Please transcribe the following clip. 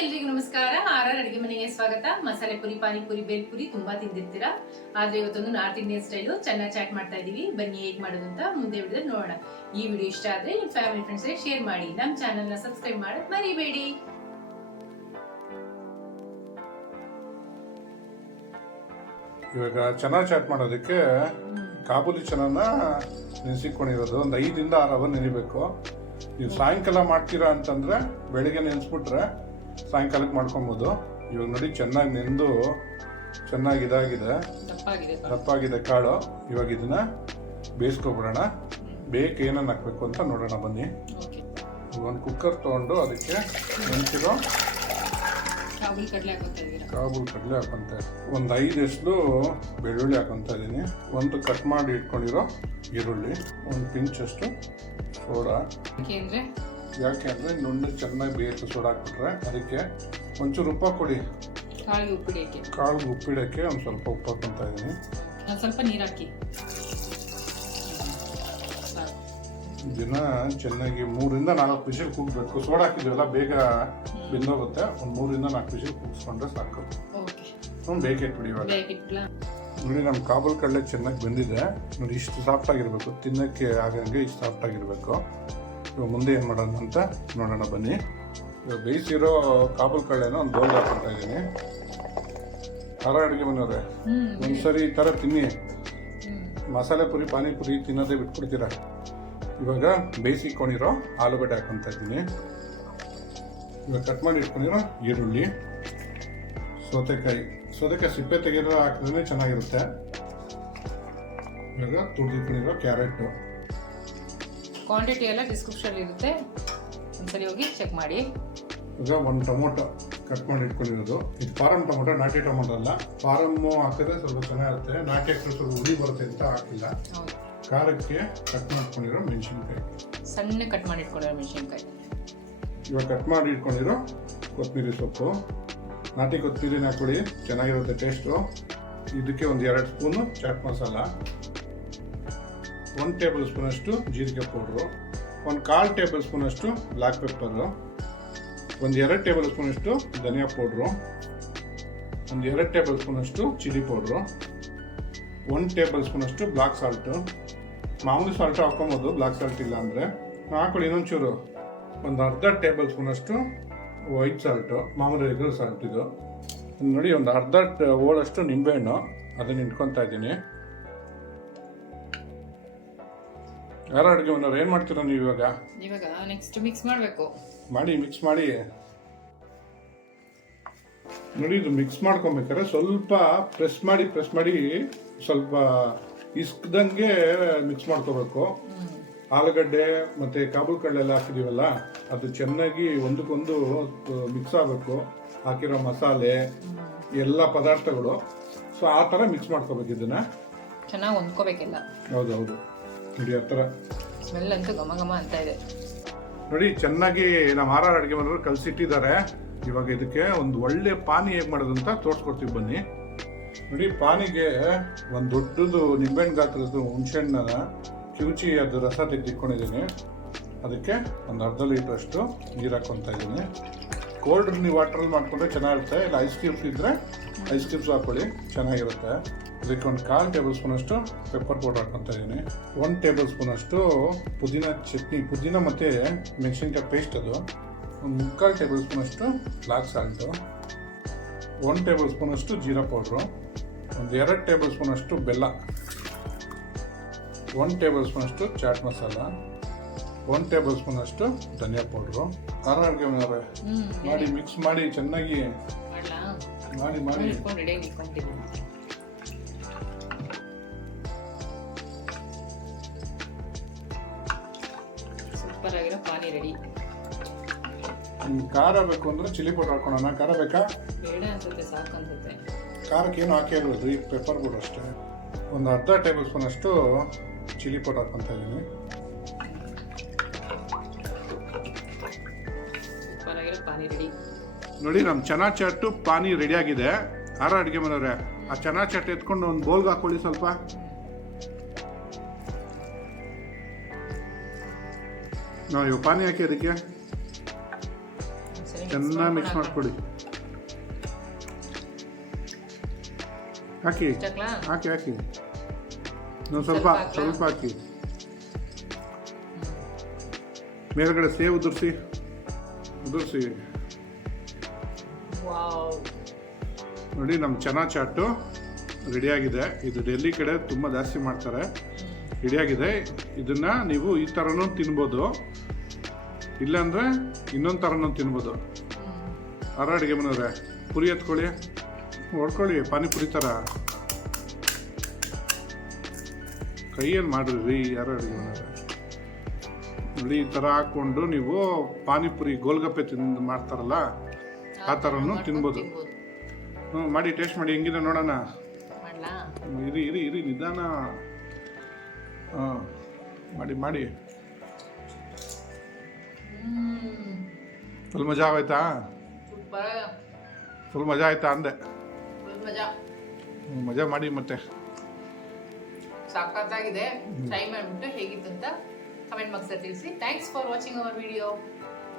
ಎಲ್ರಿಗೂ ನಮಸ್ಕಾರ. ಆರ್ಆರ್ ಅಡಿಗೆ ಮನೆಗೆ ಸ್ವಾಗತ. ಮಸಾಲೆ ಪುರಿ, ಪಾನಿಪುರಿ, ಬೇಲ್ಪುರಿ ತುಂಬಾ ತಿಂದಿರ್ತೀರಾ. ಆದ್ರೆ ಇವತ್ತೊಂದು ನಾರ್ತ್ ಇಂಡಿಯನ್ ಸ್ಟೈಲು ಚೆನ್ನಾಗಿ ಚಾಟ್ ಮಾಡ್ತಾ ಇದೀವಿ. ಬನ್ನಿ ಹೇಗ್ ಮಾಡೋದು ಅಂತ ಮುಂದೆ ವಿಡಿಯೋದಲ್ಲಿ ನೋಡೋಣ. ಈ ವಿಡಿಯೋ ಇಷ್ಟ ಆದ್ರೆ ನಿಮ್ಮ ಫ್ಯಾಮಿಲಿ ಫ್ರೆಂಡ್ಸ್ ಗೆ ಶೇರ್ ಮಾಡಿ. ನಮ್ಮ ಚಾನೆಲ್ ನ ಸಬ್ಸ್ಕ್ರೈಬ್ ಮಾಡೋದು ಮರಿಬೇಡಿ. ಇವಾಗ ಚೆನ್ನಾಗಿ ಚಾಟ್ ಮಾಡೋದಕ್ಕೆ ಕಾಬೂಲಿ ಚೆನ್ನಾನ ನೆನೆಸಿಕೊಂಡಿರೋದು ಒಂದು 5 ರಿಂದ 6 ಅವರ್ ನೆನಿಬೇಕು. ನೀವು ಸಾಯಂಕಾಲ ಮಾಡ್ತೀರಾ ಅಂತಂದ್ರೆ ಬೆಳಿಗ್ಗೆ ನೆನೆಸ್ಬಿಟ್ರೆ ಸಾಯಂಕಾಲಕ್ಕೆ ಮಾಡ್ಕೊಬೋದು. ಇವಾಗ ನೋಡಿ ಚೆನ್ನಾಗಿ ನೆಂದು ಚೆನ್ನಾಗಿ ಇದಾಗಿದೆ, ದಪ್ಪಾಗಿದೆ ಕಾಳು. ಇವಾಗ ಇದನ್ನ ಬೇಯಿಸ್ಕೊಬಿಡೋಣ. ಬೇಯಕ್ಕೆ ಏನನ್ನ ಹಾಕ್ಬೇಕು ಅಂತ ನೋಡೋಣ ಬನ್ನಿ. ಒಂದು ಕುಕ್ಕರ್ ತೊಗೊಂಡು ಅದಕ್ಕೆ ನೆನೆಸಿರೋ ಕಾಬೂಲ್ ಕಡಲೆ ಹಾಕೊಂತ, ಒಂದು 5 ಎಸ್ಲು ಬೆಳ್ಳುಳ್ಳಿ ಹಾಕೊಂತ ಇದ್ದೀನಿ. ಒಂದು ಕಟ್ ಮಾಡಿ ಇಟ್ಕೊಂಡಿರೋ ಈರುಳ್ಳಿ, ಒಂದು ಪಿಂಚ್ ಅಷ್ಟು ಸೋಡಾ. ಯಾಕೆ ಅಂದರೆ ನುಣ್ಣಗೆ ಚೆನ್ನಾಗಿ ಬೇಯಿಸಿ ಸೋಡಾ ಹಾಕ್ಬಿಟ್ರೆ ಅದಕ್ಕೆ ಒಂಚೂರು ಉಪ್ಪು ಕೊಡಿ. ಕಾಳಿಗೆ ಉಪ್ಪಿಡಕ್ಕೆ ಒಂದು ಸ್ವಲ್ಪ ಉಪ್ಪು ಹಾಕೊಂತ ಇದ್ದೀನಿ. ಸ್ವಲ್ಪ ನೀರು ಹಾಕಿ ಇದನ್ನ ಚೆನ್ನಾಗಿ 3 ರಿಂದ 4 ವಿಷಲ್ ಕೂಗಬೇಕು. ಸೋಡಾ ಹಾಕಿದ್ವಲ್ಲ ಬೇಗ ಬೆಂದೋಗುತ್ತೆ. ಒಂದು 3 ರಿಂದ 4 ವಿಷಲ್ ಕೂಗಿಸ್ಕೊಂಡ್ರೆ ಸಾಕು. ಬೇಕಿಟ್ಬಿಡಿ. ಇವಾಗ ನೋಡಿ ನಮ್ಮ ಕಾಬೂಲ್ ಕಡಲೆ ಚೆನ್ನಾಗಿ ಬೆಂದಿದೆ ನೋಡಿ. ಇಷ್ಟು ಸಾಫ್ಟ್ ಆಗಿರ್ಬೇಕು, ತಿನ್ನಕ್ಕೆ ಆಗಂಗೆ ಇಷ್ಟು ಸಾಫ್ಟ್ ಆಗಿರ್ಬೇಕು. ಇವಾಗ ಮುಂದೆ ಏನು ಮಾಡೋಣ ಅಂತ ನೋಡೋಣ ಬನ್ನಿ. ಇವಾಗ ಬೇಯಿಸಿರೋ ಕಾಬೂಲ್ ಕಡಲೆನ ಒಂದು ಬೌಲ್ ಹಾಕೊಳ್ತಾ ಇದ್ದೀನಿ. ಅಡುಗೆ ಮನೆಯವ್ರೆ, ಒಂದ್ಸರಿ ಈ ಥರ ತಿನ್ನಿ. ಮಸಾಲೆ ಪುರಿ, ಪಾನಿಪುರಿ ತಿನ್ನೋದೇ ಬಿಟ್ಬಿಡ್ತೀರಾ. ಇವಾಗ ಬೇಯಿಸಿಕೊಂಡಿರೋ ಆಲೂಗಡ್ಡೆ ಹಾಕೊತ ಇದ್ದೀನಿ. ಇವಾಗ ಕಟ್ ಮಾಡಿ ಇಟ್ಕೊಂಡಿರೋ ಈರುಳ್ಳಿ, ಸೌತೆಕಾಯಿ ಸಿಪ್ಪೆ ತೆಗೆದು ಹಾಕಿದ್ರೆ ಚೆನ್ನಾಗಿರುತ್ತೆ. ಇವಾಗ ತುರಿದಿಟ್ಕೊಂಡಿರೋ ಕ್ಯಾರೆಟ್. ಕ್ವಾಂಟಿಟಿ ಎಲ್ಲ ಡಿಸ್ಕ್ರಿಪ್ಷನ್ ಇರುತ್ತೆ, ಒಂದ್ಸಲಿ ಹೋಗಿ ಚೆಕ್ ಮಾಡಿ. ಈಗ ಒಂದು ಟೊಮೊಟೊ ಕಟ್ ಮಾಡಿ ಇಟ್ಕೊಂಡಿರೋದು. ಇದು ಫಾರಮ್ ಟೊಮೊಟೊ, ನಾಟಿ ಟೊಮೊಟೊ ಅಲ್ಲ. ಫಾರಮ್ಮು ಹಾಕಿದ್ರೆ ಸ್ವಲ್ಪ ಚೆನ್ನಾಗಿರುತ್ತೆ, ನಾಟಿ ಹಾಕಿದ್ರೆ ಸ್ವಲ್ಪ ಹುಳಿ ಬರುತ್ತೆ ಅಂತ ಹಾಕಿಲ್ಲ. ಖಾರಕ್ಕೆ ಕಟ್ ಮಾಡ್ಕೊಂಡಿರೋ ಮೆಣಸಿನ್ಕಾಯಿ, ಸಣ್ಣ ಕಟ್ ಮಾಡಿ ಇಟ್ಕೊಂಡಿರೋ ಮೆಣಸಿನ್ಕಾಯಿ. ಇವಾಗ ಕಟ್ ಮಾಡಿ ಇಟ್ಕೊಂಡಿರೋ ಕೊತ್ತಂಬರಿ ಸೊಪ್ಪು, ನಾಟಿ ಕೊತ್ತಂಬರಿನ ಹಾಕೊಳ್ಳಿ, ಚೆನ್ನಾಗಿರುತ್ತೆ ಟೇಸ್ಟು. ಇದಕ್ಕೆ ಒಂದು 2 spoon chaat masala, 1 tablespoon ಅಷ್ಟು ಜೀರಿಗೆ ಪೌಡ್ರು, ಒಂದು 1/4 ಟೇಬಲ್ ಸ್ಪೂನ್ ಅಷ್ಟು ಬ್ಲ್ಯಾಕ್ ಪೆಪ್ಪರು, ಒಂದು 2 ಟೇಬಲ್ ಸ್ಪೂನ್ ಅಷ್ಟು ಧನಿಯಾ ಪೌಡ್ರು, ಒಂದು 2 ಟೇಬಲ್ ಸ್ಪೂನ್ ಅಷ್ಟು ಚಿಲ್ಲಿ ಪೌಡ್ರು, 1 ಟೇಬಲ್ ಸ್ಪೂನ್ ಅಷ್ಟು ಬ್ಲಾಕ್ ಸಾಲ್ಟು. ಮಾಮೂಲಿ ಸಾಲ್ಟು ಹಾಕೊಬೋದು, ಬ್ಲಾಕ್ ಸಾಲ್ಟ್ ಇಲ್ಲ ಅಂದರೆ ಹಾಕೊಳ್ಳಿ. ಇನ್ನೊಂಚೂರು ಒಂದು ಅರ್ಧ ಟೇಬಲ್ ಸ್ಪೂನ್ ಅಷ್ಟು ವೈಟ್ ಸಾಲ್ಟು, ಮಾಮೂಲಿ ರೆಗ್ಯುಲರ್ ಸಾಲ್ಟ್ ಇದು. ನೋಡಿ ಒಂದು ಅರ್ಧ ಹೋಳಷ್ಟು ನಿಂಬೆಹಣ್ಣು, ಅದನ್ನು ಇಟ್ಕೊತಾ ಇದ್ದೀನಿ. ಯಾರು ಅಡುಗೆ ಮನೆಯವ್ರು ಏನು ಮಾಡ್ತೀರಾ ನೀವು ಇವಾಗ? ನೆಕ್ಸ್ಟ್ ಮಿಕ್ಸ್ ಮಾಡಬೇಕು. ಮಿಕ್ಸ್ ಮಾಡಿ ನೋಡಿ. ಇದು ಮಿಕ್ಸ್ ಮಾಡ್ಕೊಬೇಕಾದ್ರೆ ಸ್ವಲ್ಪ ಪ್ರೆಸ್ ಮಾಡಿ ಸ್ವಲ್ಪ ಇಸ್ಕ್ದಂಗೆ ಮಿಕ್ಸ್ ಮಾಡ್ಕೋಬೇಕು. ಆಲೂಗಡ್ಡೆ ಮತ್ತು ಕಾಬೂಲ್ ಕಡಲೆ ಎಲ್ಲ ಹಾಕಿದೀವಲ್ಲ, ಅದು ಚೆನ್ನಾಗಿ ಒಂದಕ್ಕೊಂದು ಮಿಕ್ಸ್ ಆಗಬೇಕು. ಹಾಕಿರೋ ಮಸಾಲೆ ಎಲ್ಲ ಪದಾರ್ಥಗಳು. ಸೊ ಆ ಥರ ಮಿಕ್ಸ್ ಮಾಡ್ಕೋಬೇಕು. ಇದನ್ನ ಚೆನ್ನಾಗಿ ಹೊಂದ್ಕೋಬೇಕೆಲ್ಲ. ಹೌದೌದು ನೋಡಿ, ಆ ಥರ ಸ್ಮೆಲ್ ಅಂತೂ ಘಮ ಘಮ ಅಂತ ಇದೆ ನೋಡಿ. ಚೆನ್ನಾಗಿ ನಮ್ಮ ಆರ್ಆರ್ ಅಡುಗೆ ಮನೆಯವರು ಕಲಸಿಟ್ಟಿದ್ದಾರೆ. ಇವಾಗ ಇದಕ್ಕೆ ಒಂದು ಒಳ್ಳೆ ಪಾನಿ ಹೇಗೆ ಮಾಡೋದು ಅಂತ ತೋರಿಸ್ಕೊಡ್ತೀವಿ ಬನ್ನಿ. ನೋಡಿ, ಪಾನಿಗೆ ಒಂದು ದೊಡ್ಡದು ನಿಂಬೆಹಣ್ಣು ಗಾತ್ರದ ಹುಣಸೆಹಣ್ಣ ಕಿವುಚಿ ಅದು ರಸ ತೆಗೆದಿಟ್ಕೊಂಡಿದ್ದೀನಿ. ಅದಕ್ಕೆ ಒಂದು ಅರ್ಧ ಲೀಟ್ರ್ ಅಷ್ಟು ನೀರು ಹಾಕ್ಕೊತಾ ಇದ್ದೀನಿ. ಕೋಲ್ಡ್ ನೀವು ವಾಟ್ರಲ್ಲಿ ಮಾಡ್ಕೊಂಡ್ರೆ ಚೆನ್ನಾಗಿರುತ್ತೆ. ಇಲ್ಲ ಐಸ್ ಕ್ಯೂಬ್ಸ್ ಇದ್ದರೆ ಐಸ್ ಕ್ಯೂಬ್ಸ್ ಹಾಕ್ಕೊಳ್ಳಿ, ಚೆನ್ನಾಗಿರುತ್ತೆ. ಅದಕ್ಕೆ ಒಂದು 1/4 ಟೇಬಲ್ ಸ್ಪೂನ್ ಅಷ್ಟು ಪೆಪ್ಪರ್ ಪೌಡರ್ ಹಾಕ್ಕೊತಾ ಇದ್ದೀನಿ. 1 ಟೇಬಲ್ ಸ್ಪೂನ್ ಅಷ್ಟು ಪುದೀನ ಚಟ್ನಿ, ಪುದೀನ ಮತ್ತು ಮೆಣಸಿನ್ಕಾಯಿ ಪೇಸ್ಟ್, ಅದು ಒಂದು 3/4 ಟೇಬಲ್ ಸ್ಪೂನ್ ಅಷ್ಟು ಬ್ಲ್ಯಾಕ್ ಸಾಲ್ಟು, 1 ಟೇಬಲ್ ಸ್ಪೂನ್ ಅಷ್ಟು ಜೀರಾ ಪೌಡ್ರು, ಒಂದು 2 ಟೇಬಲ್ ಸ್ಪೂನ್ ಅಷ್ಟು ಬೆಲ್ಲ, 1 ಟೇಬಲ್ ಸ್ಪೂನ್ ಅಷ್ಟು ಚಾಟ್ ಮಸಾಲ, 1 ಟೇಬಲ್ ಸ್ಪೂನ್ ಅಷ್ಟು ಧನಿಯಾ ಪೌಡ್ರು. ಅಡುಗೆ ಮನೆಯವರೇ, ಮಾಡಿ ಮಿಕ್ಸ್ ಮಾಡಿ ಚೆನ್ನಾಗಿ ಮಾಡಿ. ಸೂಪರ್ ಆಗಿರೋ ಪಾನಿ ರೆಡಿ. ಖಾರ ಬೇಕು ಅಂದ್ರೆ ಚಿಲ್ಲಿ ಪೌಡರ್ ಹಾಕೋಣ. ಖಾರ ಬೇಕಾ? ಬೇಡ ಅನ್ಸುತ್ತೆ, ಸಾಕು ಅನ್ಸುತ್ತೆ. ಖಾರಕ್ಕೆ ಏನು ಹಾಕಿರೋದು, ಈ ಪೆಪ್ಪರ್ ಪೌಡರ್ ಅಷ್ಟೇ. ಒಂದು ಅರ್ಧ ಟೇಬಲ್ ಸ್ಪೂನ್ ಅಷ್ಟು ಚಿಲ್ಲಿ ಪೌಡರ್ ಹಾಕೊತಾ ಇದ್ದೀನಿ. ಸೂಪರ್ ಆಗಿರೋ ಪಾನಿ ರೆಡಿ ನೋಡಿ. ನಮ್ಮ ಚನಾ ಚಾಟು ಪಾನಿ ರೆಡಿ ಆಗಿದೆ. ಆರ್ಆರ್ ಅಡುಗೆ ಮನೆಯವ್ರೆ, ಆ ಚನಾ ಚಾಟ್ ಎತ್ಕೊಂಡು ಒಂದು ಬೌಲ್ಗೆ ಹಾಕೊಳ್ಳಿ. ಸ್ವಲ್ಪ ನಾವು ಪಾನಿ ಹಾಕಿ ಅದಕ್ಕೆ ಚೆನ್ನಾಗಿ ಮಿಕ್ಸ್ ಮಾಡ್ಕೊಡಿ. ಹಾಕಿ ಹಾಕಿ ಇನ್ನೊಂದು ಸ್ವಲ್ಪ ಹಾಕಿ. ಮೇಲ್ಗಡೆ ಸೇವ್ ಉದುರಿಸಿ ನೋಡಿ. ನಮ್ಮ ಚೆನ್ನ ಚಾಟು ರೆಡಿಯಾಗಿದೆ. ಇದು ಡೆಲ್ಲಿ ಕಡೆ ತುಂಬ ಜಾಸ್ತಿ ಮಾಡ್ತಾರೆ. ರೆಡಿಯಾಗಿದೆ. ಇದನ್ನು ನೀವು ಈ ಥರನೂ ತಿನ್ಬೋದು, ಇಲ್ಲಾಂದರೆ ಇನ್ನೊಂದು ಥರನೂ ತಿನ್ಬೋದು. ಅಡುಗೆ ಮನೆಯವ್ರೆ ಪುರಿ ಎತ್ಕೊಳ್ಳಿ, ಹೊಡ್ಕೊಳ್ಳಿ ಪಾನಿಪುರಿ ಥರ. ಕೈಯಲ್ಲಿ ಮಾಡ್ರಿ ಯಾರು ಅಡುಗೆ ಮನೆಯವ್ರೆ. ನೋಡಿ ಈ ಥರ ಹಾಕ್ಕೊಂಡು ನೀವು ಪಾನಿಪುರಿ ಗೋಲ್ಗಪ್ಪೆ ಮಾಡ್ತಾರಲ್ಲ ಆ ಥರನೂ ತಿನ್ಬೋದು. ಮಾಡಿ ಟೇಸ್ಟ್ ಮಾಡಿ ಹೆಂಗಿದೆ ನೋಡೋಣ. ಇರಿ ನಿಧಾನ. ಮಾಡಿ ಫುಲ್ ಮಜಾ ಆಯ್ತಾ? ಫುಲ್ ಮಜಾ ಆಯ್ತಾ ಅಂದೆ. ಮಜಾ ಮಾಡಿ ಮತ್ತೆ. ಸಾಕಾಗಿದೆ. ಟ್ರೈ ಮಾಡಿಬಿಟ್ಟು ಹೇಗಿತ್ತು ಅಂತ ಕಮೆಂಟ್ ಬಾಕ್ಸಲ್ಲಿ ತಿಳಿಸಿ. Thanks for watching our video.